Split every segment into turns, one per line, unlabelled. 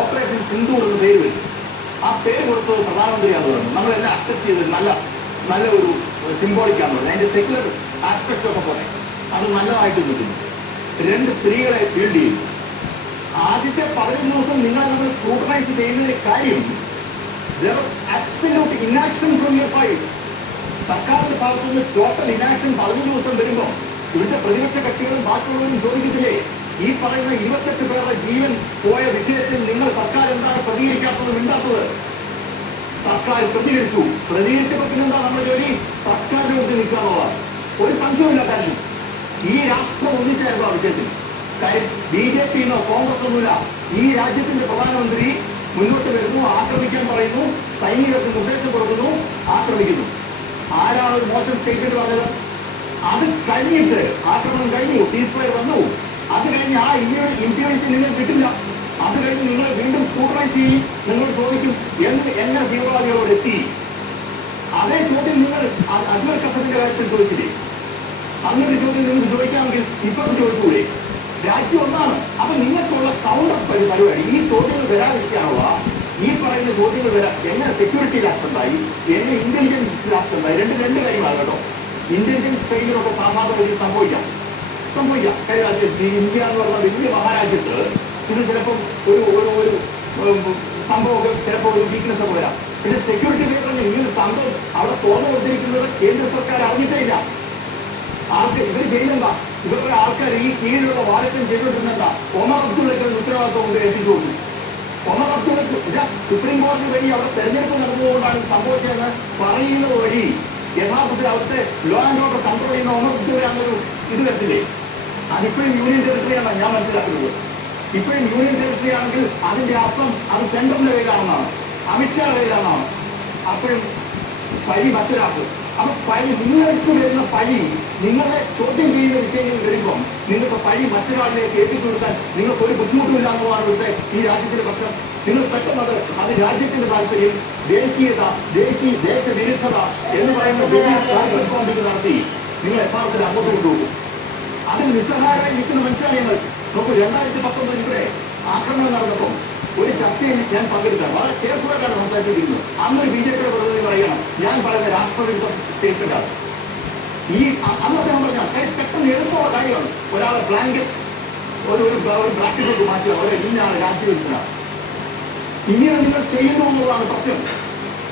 Operation Sindhu എന്ന് പേര് വരും. ആ പേര് കൊടുത്തത് പ്രധാനമന്ത്രിയാന്ന് പറഞ്ഞു നമ്മളെല്ലാം അക്സെപ്റ്റ് ചെയ്തത് നല്ല നല്ല ഒരു ആണ് പറഞ്ഞു അതിന്റെ സെക്യുലർ ആസ്പെക്ട് ഒക്കെ പോലെ. അത് നല്ലതായിട്ട് നിൽക്കുന്നു. രണ്ട് സ്ത്രീകളെ ഫീൽഡ് ചെയ്തു. ആദ്യത്തെ പതിനഞ്ച് ദിവസം നിങ്ങളെ നമ്മൾ സ്ക്രൂട്ടനൈസ് ചെയ്യുന്നതിന് കാര്യം. Absolute inaction from your side സർക്കാരിന്റെ ഭാഗത്തുനിന്ന് ടോട്ടൽ ഇനാക്ഷൻ പതിനഞ്ച് ദിവസം വരുമ്പോൾ ഇവിടുത്തെ പ്രതിപക്ഷ കക്ഷികളും ബാക്കിയുള്ളവരും ചോദിക്കത്തില്ലേ? ഈ പറയുന്ന ഇരുപത്തെട്ട് പേരുടെ ജീവൻ പോയ വിഷയത്തിൽ നിങ്ങൾ സർക്കാർ എന്താണ് പ്രതികരിക്കാത്തത് മിണ്ടാത്തത്? സർക്കാർ പ്രതികരിച്ചു. പ്രതികരിച്ചപ്പോൾ പിന്നെന്താ നമ്മുടെ ജോലി? സർക്കാരിന് മുന്നിൽ നിൽക്കാനുള്ളതാണ് ഒരു സംശയമില്ല കാര്യം. ഈ രാഷ്ട്രം ഒന്നിച്ചായിരുന്നു ആ വിഷയത്തിൽ. കാര്യം ബി ജെ പി എന്നോ കോൺഗ്രസ് ഒന്നുമില്ല ഈ രാജ്യത്തിന്റെ പ്രധാനമന്ത്രി മുന്നോട്ട് വരുന്നു ആക്രമിക്കാൻ പറയുന്നു സൈനികർക്ക് നിർദ്ദേശം കൊടുക്കുന്നു ആക്രമിക്കുന്നു. ആരാണ് ഒരു മോശം സ്റ്റേറ്റ്മെന്റ് പറഞ്ഞത്? അത് കഴിഞ്ഞിട്ട് ആക്രമണം കഴിഞ്ഞു സീസ് ഫയർ വന്നു. അത് കഴിഞ്ഞ് ആ ഇമ്പ്യൂണിറ്റി നിങ്ങൾ കിട്ടില്ല. അത് കഴിഞ്ഞ് നിങ്ങൾ വീണ്ടും സ്കൂട്ടറൈസ് ചെയ്യും നിങ്ങൾ ചോദിക്കും എന്ന് എങ്ങനെ തീവ്രവാദികളോട് എത്തി? അതേ ചോദ്യം നിങ്ങൾ അജ്മൽ കസബിന്റെ കാര്യത്തിൽ ചോദിച്ചില്ലേ? അങ്ങനെ ചോദ്യം നിങ്ങൾക്ക് ചോദിക്കാമെങ്കിൽ ഇപ്പം ചോദിച്ചുകൂടെ രാജ്യം ഒന്നാണ്. അപ്പൊ നിങ്ങൾക്കുള്ള കൗണ്ടർ പരി- പരിപാടി ഈ ചോദ്യങ്ങൾ വരാതിരിക്കാനുള്ള ഈ പറയുന്ന ചോദ്യങ്ങൾ വരാൻ എങ്ങനെ സെക്യൂരിറ്റി ലാപ്സ് ഉണ്ടായി? എങ്ങനെ ഇന്റലിജൻസ് ലാപ്സ് ഉണ്ടായി? രണ്ട് രണ്ട് കാര്യമാണ് കേട്ടോ. ഇന്റലിജൻസ് ഫെയിലൊക്കെ സാധാരണ സംഭവിക്കാം. സംഭവിക്കാം കാര്യം അത് ഇന്ത്യ എന്ന് പറഞ്ഞ വലിയ മഹാരാജ്യത്ത് ഇത് ചിലപ്പം ഒരു ഒരു ഒരു സംഭവമൊക്കെ ചിലപ്പോൾ ഒരു വീക്ക്നെസ് വരാം. പക്ഷെ സെക്യൂരിറ്റി മേഖലയിൽ ഈ ഒരു സംഭവം അവിടെ തുറന്നു കൊടുത്തിരിക്കുന്നത് കേന്ദ്ര സർക്കാർ അറിഞ്ഞിട്ടേ ഇല്ല ആർക്ക് ഇവർ ചെയ്യുന്നെന്താ? ഇവരുടെ ആൾക്കാർ ഈ കീഴിലുള്ള വാരത്തം ചെയ്തുകൊണ്ടിരുന്നെന്താ? ഒമർ അബ്ദുള്ളക്ക് ഉത്തരവാദിത്വം കൊണ്ട് എത്തിച്ചു കൊടുത്തു. ഒമർ അബ്ദുള്ളക്ക് ഇതാ സുപ്രീം കോടതി വഴി അവിടെ തെരഞ്ഞെടുപ്പ് നടന്നുകൊണ്ടാണ് സംഭവിച്ചതെന്ന് പറയുന്നത് വഴി യഥാർത്ഥത്തിൽ അവിടുത്തെ ലോ ആൻഡ് ഓർഡർ കൺട്രോൾ ചെയ്യുന്ന ഒമർ അബ്ദുള്ളയാണെന്നൊരു ഇത് വരത്തില്ലേ? അതിപ്പോഴും യൂണിയൻ ടെറിട്ടറി അല്ല ഞാൻ മനസ്സിലാക്കുന്നത്. ഇപ്പോഴും യൂണിയൻ ടെറിട്ടറി ആണെങ്കിൽ അതിന്റെ അർത്ഥം അത് സെൻട്രലിന്റെ പേരാണെന്നാണ് അമിത്ഷായുടെ പേരാണെന്നാണ് അപ്പോഴും പഴി മറ്റൊരാൾക്ക്. അപ്പൊ പഴി നിങ്ങൾക്ക് വരുന്ന പഴി നിങ്ങളെ ചോദ്യം ചെയ്യുന്ന വിഷയങ്ങൾ വരുമ്പോൾ നിങ്ങൾക്ക് പഴി മറ്റൊരാളിലേക്ക് ഏൽപ്പിച്ചു കൊടുക്കാൻ നിങ്ങൾക്ക് ഒരു ബുദ്ധിമുട്ടുമില്ല എന്നുള്ളതാണ് ഇവിടുത്തെ ഈ രാജ്യത്തിന്റെ പ്രശ്നം. നിങ്ങൾ പെട്ടെന്ന് അത് രാജ്യത്തിന്റെ താല്പര്യം ദേശീയത ദേശീയ ദേശവിരുദ്ധത എന്ന് പറയുന്ന നടത്തി. നിങ്ങൾ യഥാർത്ഥത്തിൽ അങ്ങോട്ട് കൊണ്ടുപോകും. അതിൽ നിസ്സഹായമായി നിൽക്കുന്ന മനുഷ്യരാണ് ഞങ്ങൾ നോക്കൂ രണ്ടായിരത്തി പത്തൊമ്പതിൽ ഇവിടെ ആക്രമണം നടന്നപ്പോൾ ഒരു ചർച്ചയിൽ ഞാൻ പങ്കെടുക്കാം വളരെ കേൾക്കുകയാണ് സംസാരിച്ചിരിക്കുന്നത്. അന്നൊരു ബി ജെ പിയുടെ പ്രതിനിധി പറയുകയാണ് ഞാൻ പറയുന്ന രാഷ്ട്രവിരുദ്ധ സ്റ്റേറ്റ്മെന്റാണ് ഈ അന്നത്തെ നമ്മൾ പറഞ്ഞാൽ പെട്ടെന്ന് എളുപ്പമുള്ള കാര്യമാണ്. ഒരാളെ ബ്ലാങ്കറ്റ് ഒരു ഒരു ബ്രാക്കറ്റിലോട്ട് മാറ്റുക ഒരു ഇന്നാണ് രാഷ്ട്രീയത്തിനാണ് ഇങ്ങനെ നിങ്ങൾ ചെയ്യുന്നു എന്നുള്ളതാണ് പ്രശ്നം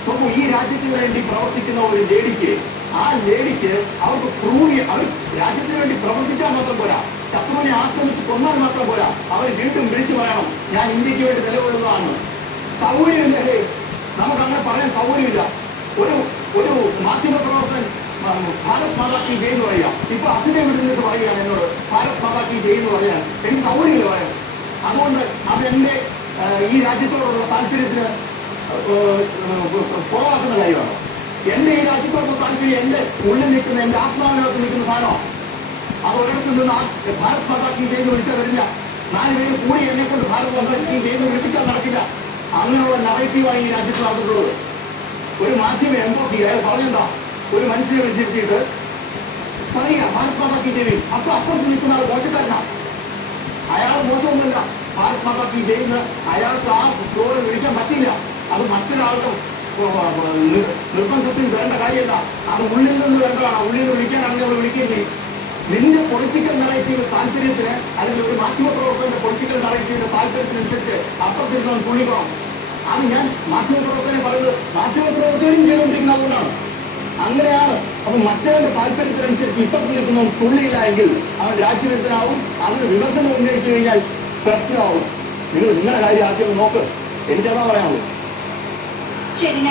നോക്കൂ ഈ രാജ്യത്തിന് വേണ്ടി പ്രവർത്തിക്കുന്ന ഒരു ലേഡിക്ക് ആ ലേഡിക്ക് അവർക്ക് പ്രൂവ് അവർ രാജ്യത്തിന് വേണ്ടി പ്രവർത്തിച്ചാൽ മാത്രം പോരാ. ശത്രുവിനെ ആക്രമിച്ച് കൊന്നാൽ മാത്രം പോരാ. അവർ വീണ്ടും വിളിച്ചു പറയണം ഞാൻ ഇന്ത്യയ്ക്ക് വേണ്ടി നിലകൊള്ളുന്നതാണ്. സൗകര്യമില്ലേ നമുക്ക് അങ്ങനെ പറയാൻ സൗകര്യമില്ല. ഒരു ഒരു മാധ്യമ പ്രവർത്തകൻ ഉം, ഭാരത് മാതാ കി ജയ് എന്ന് പറയാം ഇപ്പൊ അതിനെ വിടുന്നിട്ട് പറയുകയാണ് എന്നോട് ഭാരത് മാതാ കി ജയ് എന്ന് പറയാൻ. എനിക്ക് സൗകര്യമില്ല പറയാൻ. അതുകൊണ്ട് അതെന്റെ ഈ രാജ്യത്തോടുള്ള താല്പര്യത്തിന് കുറവാക്കുന്ന കാര്യമാണ് എന്റെ ഈ രാജ്യത്തോട്ട് താല്പര്യം എന്റെ ഉള്ളിൽ നിൽക്കുന്ന എന്റെ ആത്മാവിനകത്ത് നിൽക്കുന്ന സാധനമാണ് അത് ഒരിടത്തു നിന്ന് ഭാരത് മാതാ കീ ജയ് വിളിച്ചാൽ വരില്ല. നാല് പേര് കൂടി എന്നെ കൊണ്ട് ഭാരത് മാതാ കീ ജയ് എന്ന് വിളിപ്പിക്കാൻ നടക്കില്ല. അങ്ങനെയുള്ള നറേറ്റീവാണ് ഈ രാജ്യത്ത് നടന്നിട്ടുള്ളത്. ഒരു മാധ്യമം മാധ്യമ ചെയ്യുക അയാൾ പറഞ്ഞെന്താ? ഒരു മനുഷ്യനെ വിളിച്ചിരുത്തിയിട്ട് പറയുക ഭാരത് മാതാ കീ ജയ്. അപ്പൊ അപ്പുറത്ത് നിൽക്കുന്ന ആൾ മോശക്കാരനാ. അയാൾ മോശമൊന്നുമില്ല. ഭാരത് മാതാ കീ ചെയ്യുന്ന അയാൾക്ക് ആ ഫ്ലോറിൽ വിളിക്കാൻ പറ്റില്ല നിർ- നിർബന്ധത്തിൽ വേണ്ട കാര്യമല്ല. അത് ഉള്ളിൽ നിന്ന് വേണ്ടതാണ്. ഉള്ളിൽ നിന്ന് വിളിക്കാനാണെങ്കിൽ നമ്മൾ ചെയ്യും. നിന്റെ പൊളിറ്റിക്കൽ നറേറ്റീവ് താല്പര്യത്തിന് അല്ലെങ്കിൽ ഒരു മാധ്യമ പ്രവർത്തകന്റെ പൊളിറ്റിക്കൽ നറേറ്റീവിന്റെ താല്പര്യത്തിനനുസരിച്ച് അപ്പുറത്തിരുന്നവൻ തുള്ളിക്കണം അത് ഞാൻ മാധ്യമ പ്രവർത്തകനെ പറയുന്നത് മാധ്യമ പ്രവർത്തകരും ചെയ്തുകൊണ്ടിരിക്കുന്ന അതുകൊണ്ടാണ്. അങ്ങനെയാണ് അപ്പൊ മറ്റവന്റെ താല്പര്യത്തിനനുസരിച്ച് ഇപ്പുറത്ത് നിൽക്കുന്നവൻ തുള്ളിയില്ല എങ്കിൽ അവൻ രാജ്യവിരുദ്ധനാവും അതിന് വിമർശനം ഉന്നയിച്ചു കഴിഞ്ഞാൽ പ്രശ്നമാവും. നിങ്ങൾ നിങ്ങളുടെ കാര്യം ആദ്യം നോക്ക്. എനിക്കതാ പറയാനുള്ളൂ
trading